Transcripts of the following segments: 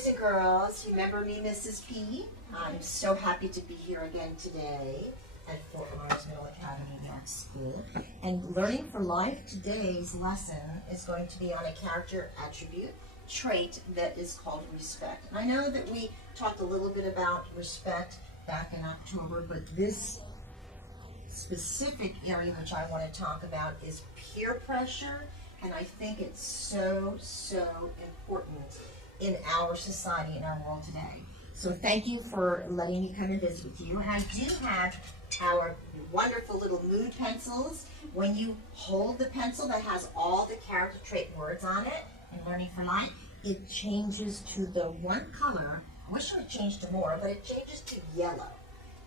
boys and girls. You remember me, Mrs. P? I'm so happy to be here again today at Fort Myers Middle Academy Art School. And Learning for Life, today's lesson is going to be on a character attribute, trait that is called respect. And I know that we talked a little bit about respect back in October, but this specific area which I want to talk about is peer pressure, and I think it's so important in our society, in our world today. So thank you for letting me come and visit with you. And I do have our wonderful little mood pencils. When you hold the pencil that has all the character trait words on it in Learning for Life, it changes to the one color. I wish it would change to more, but it changes to yellow,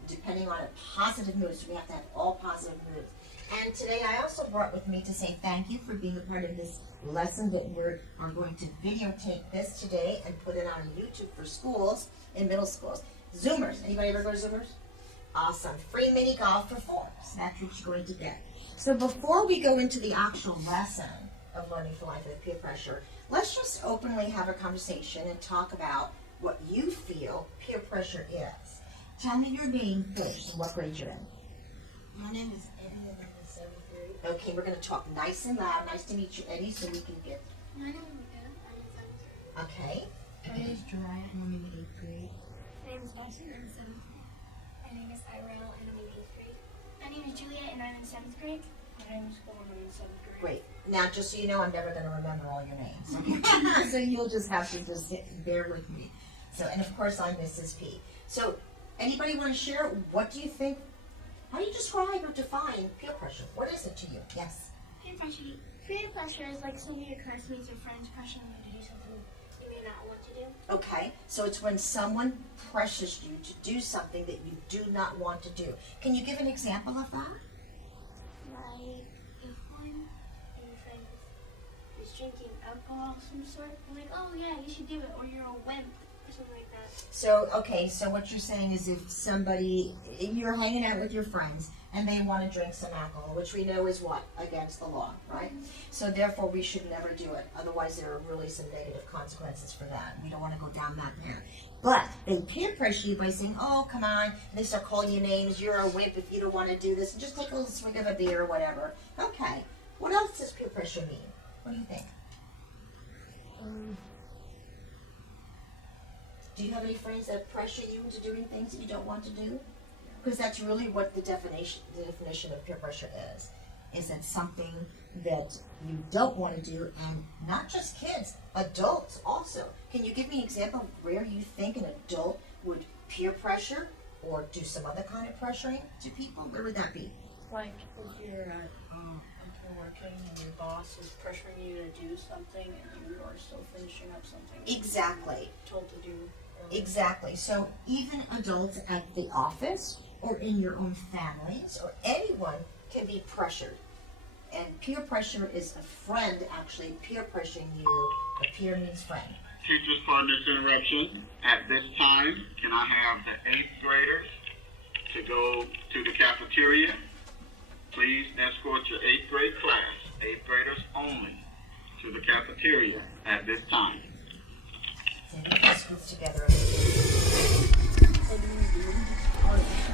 depending on a positive mood. So we have to have all positive moods. And today I also brought with me to say thank you for being a part of this lesson that we are going to videotape this today and put it on YouTube for schools and middle schools. Zoomers. Anybody ever go to Zoomers? Awesome. Free mini golf for fours. That's what you're going to get. So before we go into the actual lesson of Learning for Life with peer pressure, let's just openly have a conversation and talk about what you feel peer pressure is. Tell me your name first and what grade you're in. My name is Eddie, and I'm in 7th grade. Okay, we're going to talk nice and loud. Nice to meet you, Eddie, so we can get... My name is Miguel, I'm in 7th grade. Okay. My name is Jariah, and I'm in 8th grade. My name is Dawson, I'm in 7th grade. My name is Irel, and I'm in 8th grade. My name is Juliet, and I'm in 7th grade. My name is Cole, and I'm in 7th grade. Great. Now, just so you know, I'm never going to remember all your names. Okay? So you'll just have to just bear with me. So, and of course, I'm Mrs. P. So, anybody want to share? What do you think? How do you describe or define peer pressure? What is it to you? Yes. Peer pressure is like some of your classmates or friends pressuring you to do something you may not want to do. Okay, so it's when someone pressures you to do something that you do not want to do. Can you give an example of that? Like if one of your friends is drinking alcohol of some sort, I'm like, oh yeah, you should do it, or you're a wimp, or something like that. So, okay, so what you're saying is if somebody, you're hanging out with your friends and they want to drink some alcohol, which we know is what? Against the law, right? So therefore we should never do it. Otherwise there are really some negative consequences for that. We don't want to go down that path. But they peer pressure you by saying, oh, come on, and they start calling you names, you're a wimp if you don't want to do this, and just take a little swig of a beer or whatever. Okay, what else does peer pressure mean? What do you think? Do you have any friends that pressure you into doing things that you don't want to do? Because that's really what the definition of peer pressure is. Is it something that you don't want to do, and not just kids, adults also. Can you give me an example of where you think an adult would peer pressure or do some other kind of pressuring to people? Where would that be? Like if you're at working and your boss is pressuring you to do something and you are still finishing up something Exactly. told to do. Exactly. So even adults at the office or in your own families or anyone can be pressured. And peer pressure is a friend actually peer pressuring you. A peer means friend. Teachers, pardon this interruption. At this time, can I have the 8th graders to go to the cafeteria? Please escort your 8th grade class, 8th graders only, to the cafeteria at this time. So everybody scoots together.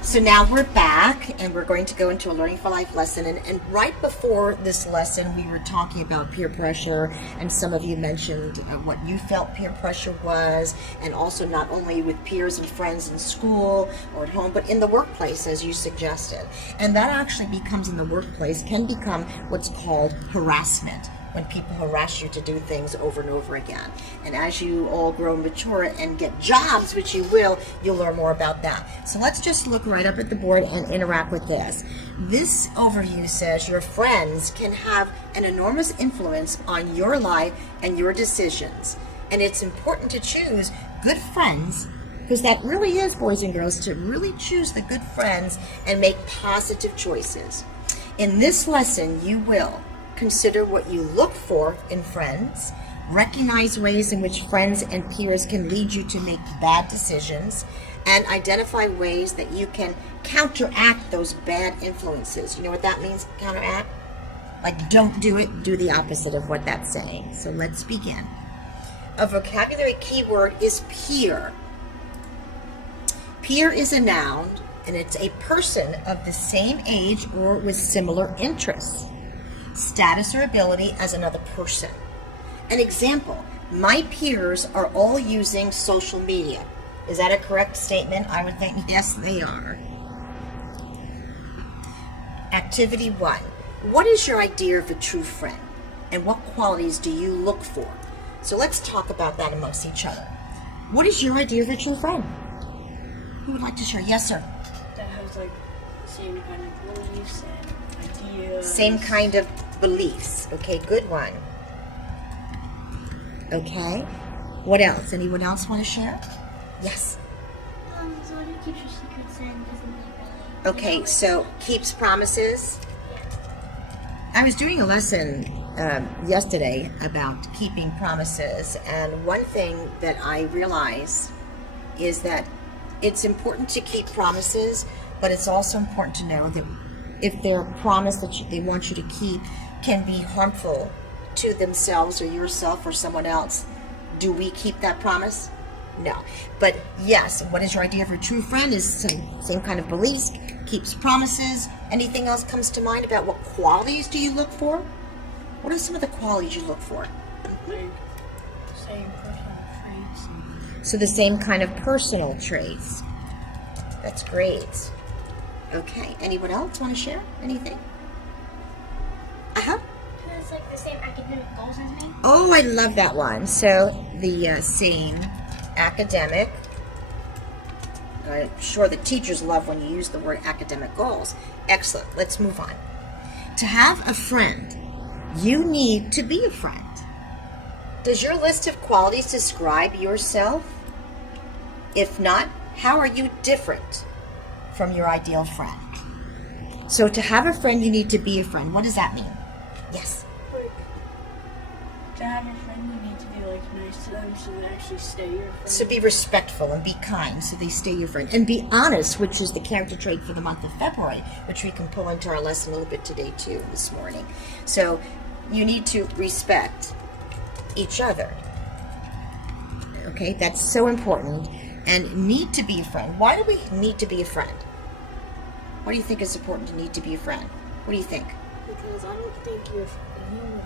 So now we're back, and we're going to go into a Learning for Life lesson. And right before this lesson, we were talking about peer pressure, and some of you mentioned what you felt peer pressure was, and also not only with peers and friends in school or at home, but in the workplace, as you suggested. And that actually becomes, in the workplace, can become what's called harassment, when people harass you to do things over and over again. And as you all grow and mature and get jobs, which you will, you'll learn more about that. So let's just look right up at the board and interact with this. This overview says your friends can have an enormous influence on your life and your decisions. And it's important to choose good friends, because that really is, boys and girls, to really choose the good friends and make positive choices. In this lesson, you will consider what you look for in friends, recognize ways in which friends and peers can lead you to make bad decisions, and identify ways that you can counteract those bad influences. You know what that means, counteract? Like don't do it, do the opposite of what that's saying. So let's begin. a vocabulary keyword is peer. Peer is a noun, and it's a person of the same age or with similar interests, status, or ability as another person. An example, my peers are all using social media. Is that a correct statement? I would think yes, they are. Activity 1. What is your idea of a true friend? And what qualities do you look for? So let's talk about that amongst each other. What is your idea of a true friend? Who would like to share? Yes, sir. That has like same kind of beliefs and ideas. Same kind of beliefs. Okay, good one. Okay. What else? Anyone else want to share? Yes. So what keeps your secrets and doesn't leave really? Okay, so keeps promises. I was doing a lesson yesterday about keeping promises, and one thing that I realized is that it's important to keep promises, but it's also important to know that if their promise that they want you to keep can be harmful to themselves or yourself or someone else, do we keep that promise? No. But yes, what is your idea of a true friend is same kind of beliefs, keeps promises. Anything else comes to mind about what qualities do you look for? What are some of the qualities you look for? Like same personal traits. So the same kind of personal traits. That's great. Okay, anyone else want to share anything? Uh-huh. It's like the same academic goals as me. Oh, I love that one. So the same academic. I'm sure the teachers love when you use the word academic goals. Excellent. Let's move on. To have a friend, you need to be a friend. Does your list of qualities describe yourself? If not, how are you different from your ideal friend? So to have a friend, you need to be a friend. What does that mean? Yes. Like, to have a friend, you need to be like nice to them so they actually stay your friend. So be respectful and be kind so they stay your friend. And be honest, which is the character trait for the month of February, which we can pull into our lesson a little bit today too, this morning. So you need to respect each other. Okay, that's so important. And need to be a friend. Why do we need to be a friend? What do you think is important to need to be a friend? What do you think? Because I don't think you're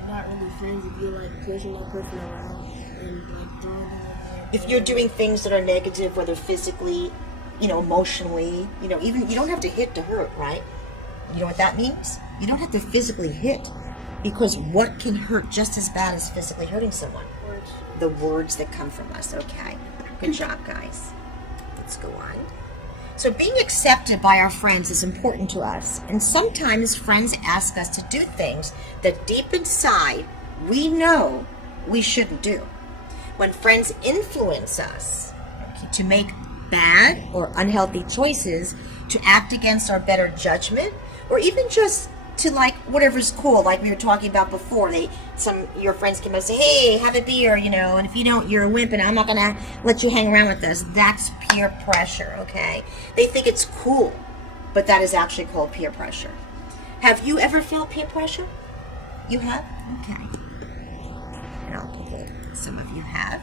not really friends if you're like pushing that person around and like throwing them away. If you're doing things that are negative, whether physically, emotionally, even you don't have to hit to hurt, right? You know what that means? You don't have to physically hit, because what can hurt just as bad as physically hurting someone? Words. The words that come from us. Okay. Good job, guys. Let's go on. So being accepted by our friends is important to us. And sometimes friends ask us to do things that deep inside we know we shouldn't do. When friends influence us to make bad or unhealthy choices, to act against our better judgment, or even just to like whatever's cool, like we were talking about before. Your friends came up and say, "Hey, have a beer," and if you don't, you're a wimp, and I'm not gonna let you hang around with us. That's peer pressure, okay? They think it's cool, but that is actually called peer pressure. Have you ever felt peer pressure? You have? Okay. And I'll put that some of you have.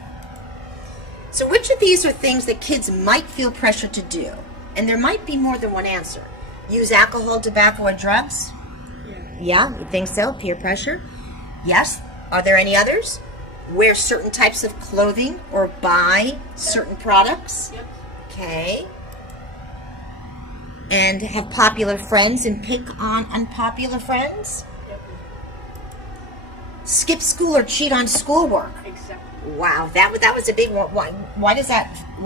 So which of these are things that kids might feel pressure to do? And there might be more than one answer. Use alcohol, tobacco, or drugs? Yeah, you think so? Peer pressure? Yes. Are there any others? Wear certain types of clothing or buy certain products? Yep. Okay. And have popular friends and pick on unpopular friends? Yep. Skip school or cheat on schoolwork? Exactly. Wow, that was a big one. Why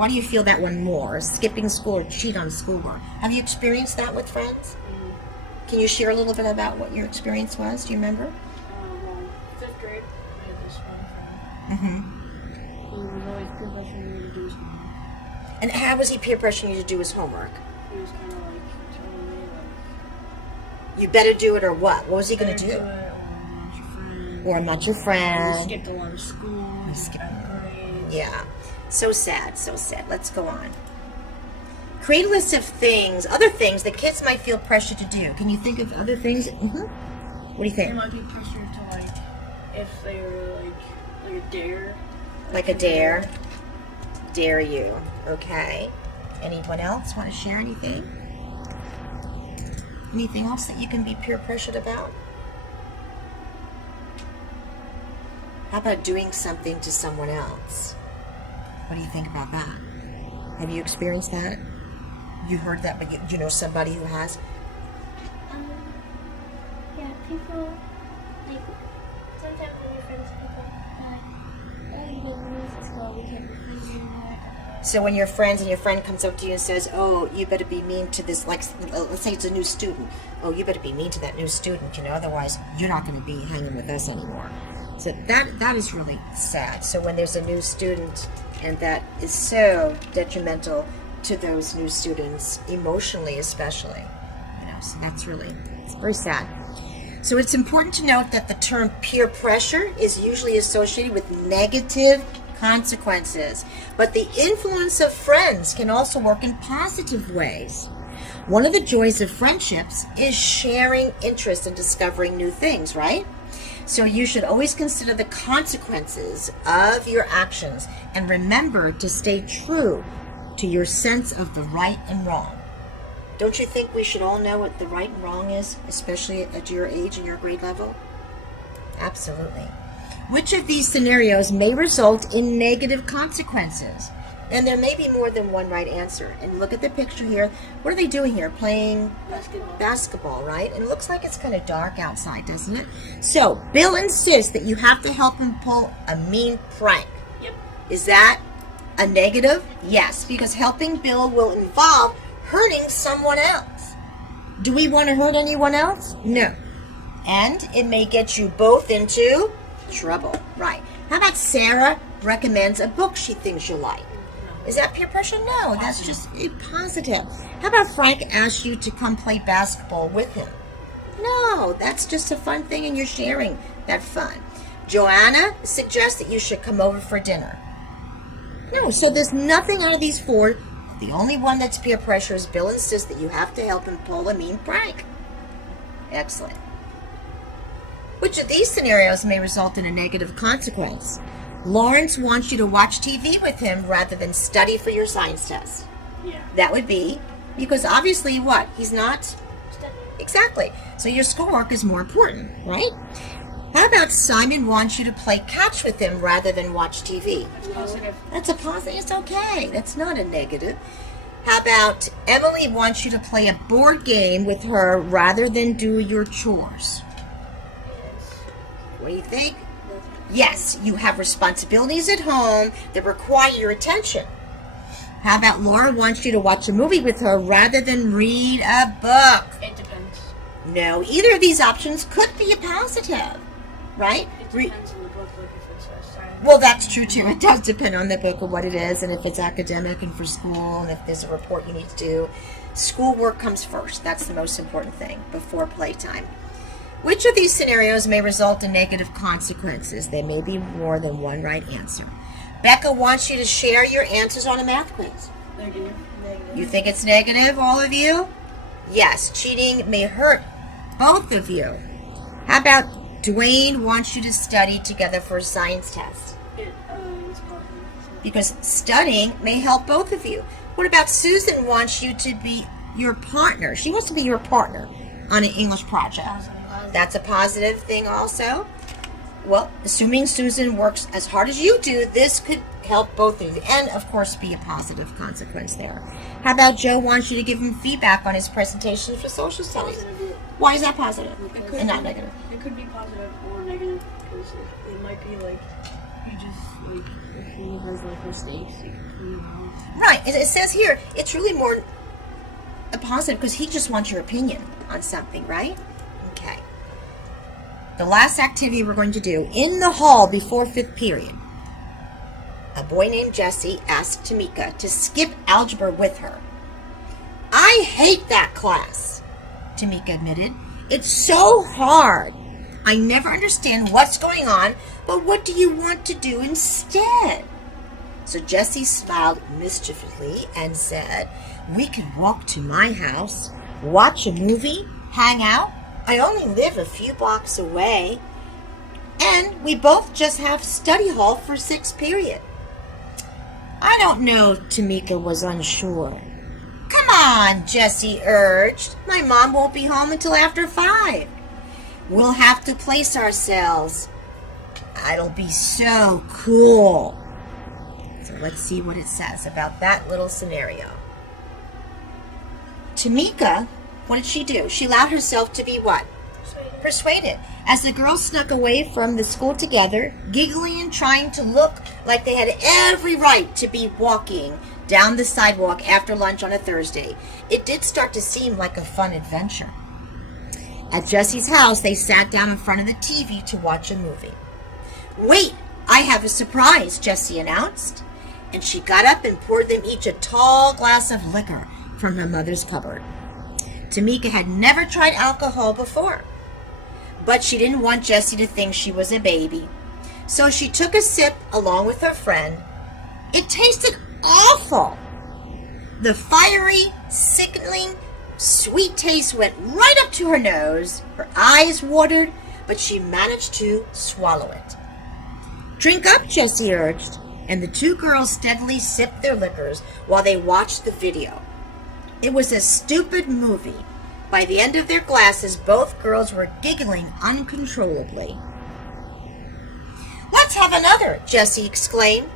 do you feel that one more? Skipping school or cheat on schoolwork? Have you experienced that with friends? Can you share a little bit about what your experience was? Do you remember? Well, 5th grade, I had this one friend. Mm-hmm. He was always peer pressuring me to do something. And how was he peer pressuring you to do his homework? He was kind of like telling me like, You better do it or what? What was he going "Better to do? it, or I'm not your friend." Or I'm not your We friend. skipped a lot of school. We skipped- grades. Yeah. So sad, so sad. Let's go on. Create a list of other things that kids might feel pressure to do. Can you think of other things? Mm-hmm. What do you They think? might be pressured to like, if they were like a dare, Like a dare? Dare you. Okay. Anyone else want to share anything? Anything else that you can be peer pressured about? How about doing something to someone else? What do you think about that? Have you experienced that? You heard that, but you know somebody who has? Yeah, people, like, sometimes when you're friends with people, they're like, oh, you didn't lose this goal, we can't be friends anymore. So when you're friends and your friend comes up to you and says, oh, you better be mean to this, like, let's say it's a new student. Oh, you better be mean to that new student, otherwise you're not going to be hanging with us anymore. So that is really sad. So when there's a new student, and that is so detrimental to those new students, emotionally especially, so that's it's very sad. So it's important to note that the term peer pressure is usually associated with negative consequences, but the influence of friends can also work in positive ways. One of the joys of friendships is sharing interests and discovering new things, right? So you should always consider the consequences of your actions and remember to stay true to your sense of the right and wrong. Don't you think we should all know what the right and wrong is, especially at your age and your grade level? Absolutely. Which of these scenarios may result in negative consequences? And there may be more than one right answer. And look at the picture here. What are they doing here? Playing basketball, right? And it looks like it's kind of dark outside, doesn't it? So, Bill insists that you have to help him pull a mean prank. Yep. Is that a negative? Yes, because helping Bill will involve hurting someone else. Do we want to hurt anyone else? No. And it may get you both into trouble. Right. How about Sarah recommends a book she thinks you'll like? Is that peer pressure? No, that's just a positive. How about Frank asks you to come play basketball with him? No, that's just a fun thing and you're sharing that fun. Joanna suggests that you should come over for dinner. No, so there's nothing out of these four. The only one that's peer pressure is Bill insists that you have to help him pull a mean prank. Excellent. Which of these scenarios may result in a negative consequence? Lawrence wants you to watch TV with him rather than study for your science test. Yeah. That would be because obviously what? He's not? Exactly. So your schoolwork is more important, right? How about Simon wants you to play catch with him rather than watch TV? Positive. That's a positive. It's okay. That's not a negative. How about Emily wants you to play a board game with her rather than do your chores? What do you think? Yes, you have responsibilities at home that require your attention. How about Laura wants you to watch a movie with her rather than read a book? It depends. No, either of these options could be a positive, right? It depends on the book, like if it's a science. Well, that's true too. It does depend on the book or what it is, and if it's academic and for school, and if there's a report you need to do. Schoolwork comes first. That's the most important thing before playtime. Which of these scenarios may result in negative consequences? There may be more than one right answer. Becca wants you to share your answers on a math quiz. Negative. You think it's negative, all of you? Yes, cheating may hurt both of you. How about Dwayne wants you to study together for a science test? It's positive. Because studying may help both of you. What about Susan wants you to be your partner? She wants to be your partner on an English project. That's a positive thing also. Well, assuming Susan works as hard as you do, this could help both of you and, of course, be a positive consequence there. How about Joe wants you to give him feedback on his presentation for social studies? Positive. Why is that positive It could and be- not negative? It could be positive or negative because it might be like you just like if he has like mistakes, you can clean them out. Right. It says here, it's really more a positive because he just wants your opinion on something, right? Okay. The last activity we're going to do in the hall before fifth period. A boy named Jesse asked Tamika to skip algebra with her. I hate that class, Tamika admitted. It's so hard. I never understand what's going on, but what do you want to do instead? So Jesse smiled mischievously and said, we could walk to my house, watch a movie, hang out. I only live a few blocks away. And we both just have study hall for 6th period. I don't know, Tamika was unsure. Come on, Jessie urged. My mom won't be home until after 5. We'll have to place ourselves. It'll be so cool. So let's see what it says about that little scenario. Tamika, what did she do? She allowed herself to be what? Persuaded. As the girls snuck away from the school together, giggling and trying to look like they had every right to be walking down the sidewalk after lunch on a Thursday, it did start to seem like a fun adventure. At Jessie's house, they sat down in front of the TV to watch a movie. Wait, I have a surprise, Jessie announced. And she got up and poured them each a tall glass of liquor from her mother's cupboard. Tamika had never tried alcohol before, but she didn't want Jessie to think she was a baby. So she took a sip along with her friend. It tasted awful. The fiery, sickening, sweet taste went right up to her nose. Her eyes watered, but she managed to swallow it. Drink up, Jessie urged, and the two girls steadily sipped their liquors while they watched the video. It was a stupid movie. By the end of their glasses, both girls were giggling uncontrollably. Let's have another, Jessie exclaimed.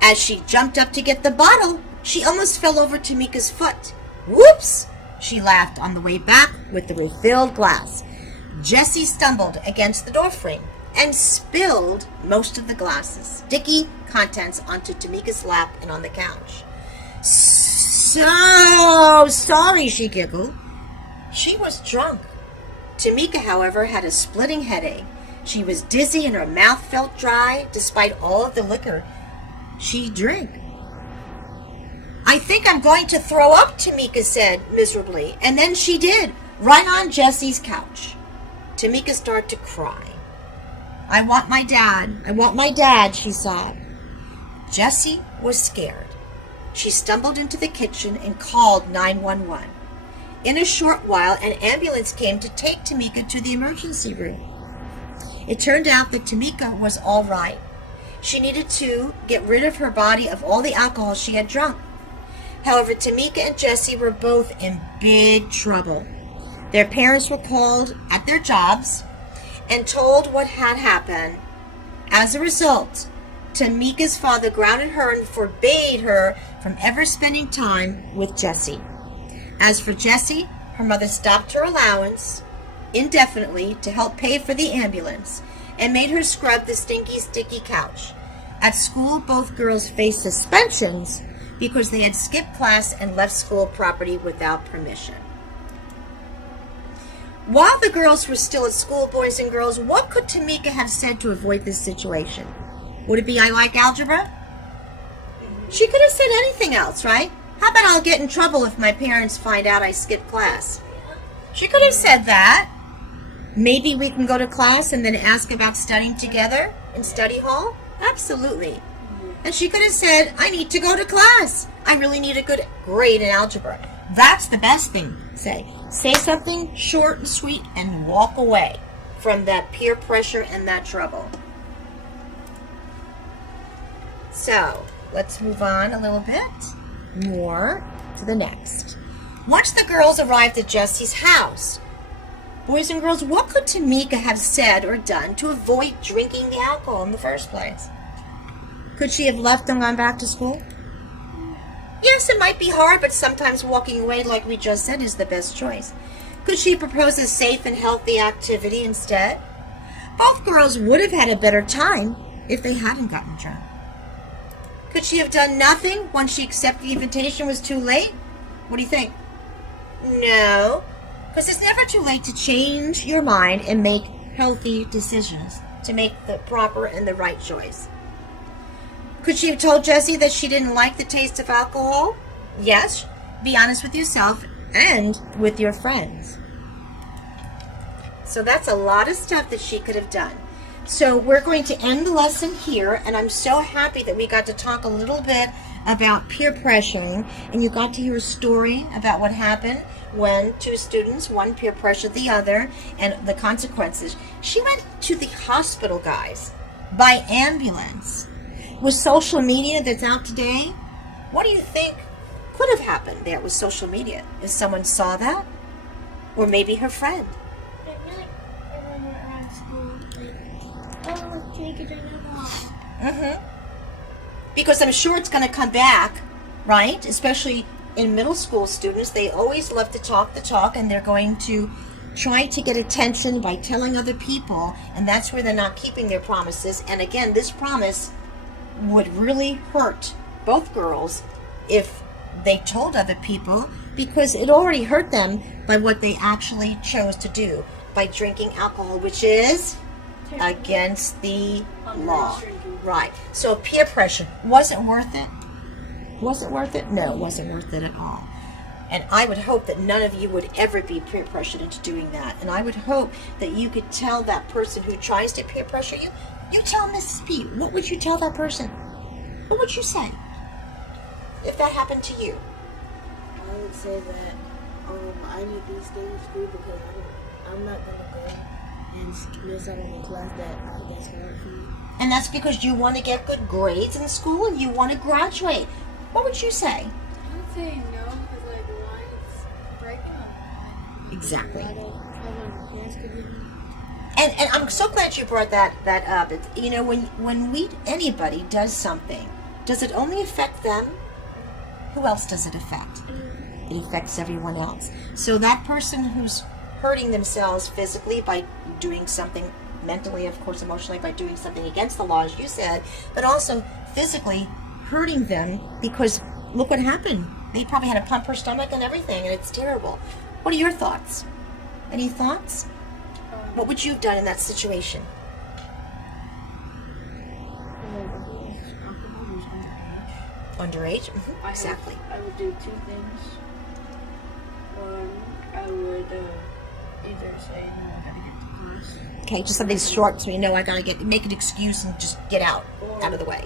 As she jumped up to get the bottle, she almost fell over Tamika's foot. Whoops! She laughed on the way back with the refilled glass. Jessie stumbled against the doorframe and spilled most of the glasses' sticky contents onto Tamika's lap and on the couch. So sorry, she giggled. She was drunk. Tamika, however, had a splitting headache. She was dizzy and her mouth felt dry despite all of the liquor she drank. I think I'm going to throw up, Tamika said miserably, and then she did, right on Jessie's couch. Tamika started to cry. I want my dad, she sobbed. Jessie was scared. She stumbled into the kitchen and called 911. In a short while, an ambulance came to take Tamika to the emergency room. It turned out that Tamika was all right. She needed to get rid of her body of all the alcohol she had drunk. However, Tamika and Jessie were both in big trouble. Their parents were called at their jobs and told what had happened. As a result, Tamika's father grounded her and forbade her from ever spending time with Jessie. As for Jessie, her mother stopped her allowance indefinitely to help pay for the ambulance and made her scrub the stinky, sticky couch. At school, both girls faced suspensions because they had skipped class and left school property without permission. While the girls were still at school, boys and girls, what could Tamika have said to avoid this situation? Would it be, I like algebra? She could have said anything else, right? How about I'll get in trouble if my parents find out I skipped class? She could have said that. Maybe we can go to class and then ask about studying together in study hall? Absolutely. And she could have said, I need to go to class. I really need a good grade in algebra. That's the best thing to say. Say something short and sweet and walk away from that peer pressure and that trouble. So, let's move on a little bit more to the next. Once the girls arrived at Jessie's house, boys and girls, what could Tamika have said or done to avoid drinking the alcohol in the first place? Could she have left and gone back to school? Yes, it might be hard, but sometimes walking away, like we just said, is the best choice. Could she propose a safe and healthy activity instead? Both girls would have had a better time if they hadn't gotten drunk. Could she have done nothing once she accepted the invitation was too late? What do you think? No, because it's never too late to change your mind and make healthy decisions, to make the proper and the right choice. Could she have told Jessie that she didn't like the taste of alcohol? Yes. Be honest with yourself and with your friends. So that's a lot of stuff that she could have done. So we're going to end the lesson here, and I'm so happy that we got to talk a little bit about peer pressuring, and you got to hear a story about what happened when two students, one peer pressured the other, and the consequences. She went to the hospital, guys, by ambulance. With social media that's out today, what do you think could have happened there with social media? If someone saw that, or maybe her friend. I feel like everyone around school, like, oh, can you get your new ball? Because I'm sure it's going to come back, right? Especially in middle school students, they always love to talk the talk, and they're going to try to get attention by telling other people, and that's where they're not keeping their promises. And again, this promise would really hurt both girls if they told other people, because it already hurt them by what they actually chose to do, by drinking alcohol, which is against the law. Right. So peer pressure, was it worth it? Was it worth it? No, it wasn't worth it at all. And I would hope that none of you would ever be peer pressured into doing that. And I would hope that you could tell that person who tries to peer pressure you, you tell Mrs. P, what would you tell that person? What would you say if that happened to you? I would say that I need these things to do because I'm not gonna go and miss out on a class that's hard for me. And that's because you want to get good grades in school and you want to graduate. What would you say? I would say no, because like why it's breaking up. Exactly. I don't have my parents could give me. And I'm so glad you brought that up. It's, you know, when anybody does something, does it only affect them? Who else does it affect? It affects everyone else. So that person who's hurting themselves physically by doing something, mentally, of course, emotionally, by doing something against the law, as you said, but also physically hurting them, because look what happened. They probably had to pump her stomach and everything, and it's terrible. What are your thoughts? Any thoughts? What would you have done in that situation? Underage? Mm-hmm. Exactly. I would do two things. One, I would either say, no, I gotta get to class. Okay, just something short so you know I gotta make an excuse and just get out of the way.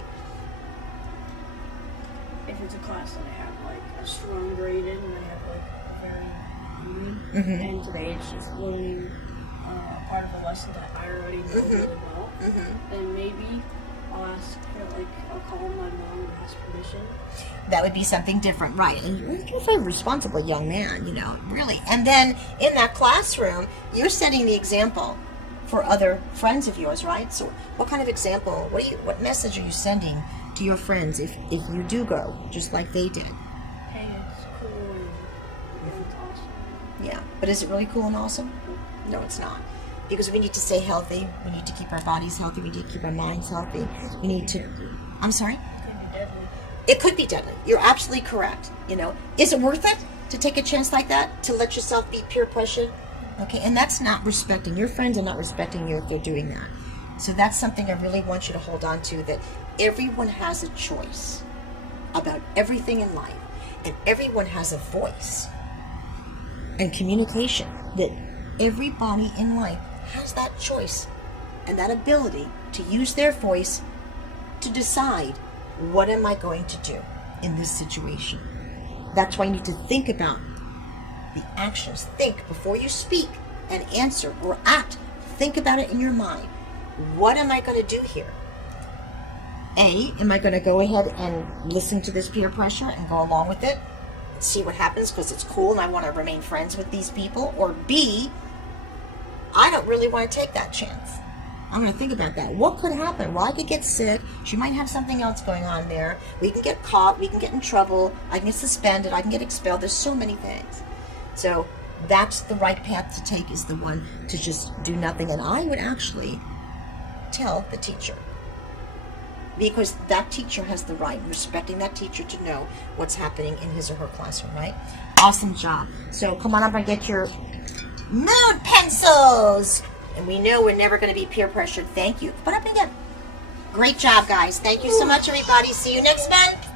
If it's a class that I have like a strong grade in and I have like very good, Mm-hmm. and today it's just learning part of a lesson that I already know really well, then maybe I'll ask her, like, I'll call my mom and ask permission. That would be something different, right? And you're a very responsible young man, you know, really. And then in that classroom, you're setting the example for other friends of yours, right? So what kind of example, what message are you sending to your friends if you do go, just like they did? Hey, it's cool and it's awesome. Yeah, but is it really cool and awesome? No, it's not. Because we need to stay healthy. We need to keep our bodies healthy. We need to keep our minds healthy. We need to... I'm sorry? It could be deadly. It could be deadly. You're absolutely correct. You know, is it worth it to take a chance like that? To let yourself be peer pressured? Okay, and that's not respecting. Your friends are not respecting you if they're doing that. So that's something I really want you to hold on to, that everyone has a choice about everything in life. And everyone has a voice and communication, that everybody in life has that choice and that ability to use their voice to decide, what am I going to do in this situation? That's why you need to think about the actions. Think before you speak and answer or act. Think about it in your mind. What am I going to do here? A, am I going to go ahead and listen to this peer pressure and go along with it? See what happens because it's cool and I want to remain friends with these people? Or B, I don't really want to take that chance. I'm going to think about that. What could happen? Well, I could get sick. She might have something else going on there. We can get caught. We can get in trouble. I can get suspended. I can get expelled. There's so many things. So that's the right path to take, is the one to just do nothing. And I would actually tell the teacher, because that teacher has the right, respecting that teacher, to know what's happening in his or her classroom, right? Awesome job. So come on up and get your mood pencils. And we know we're never going to be peer pressured. Thank you. Put up again. Great job, guys. Thank you so much, everybody. See you next month.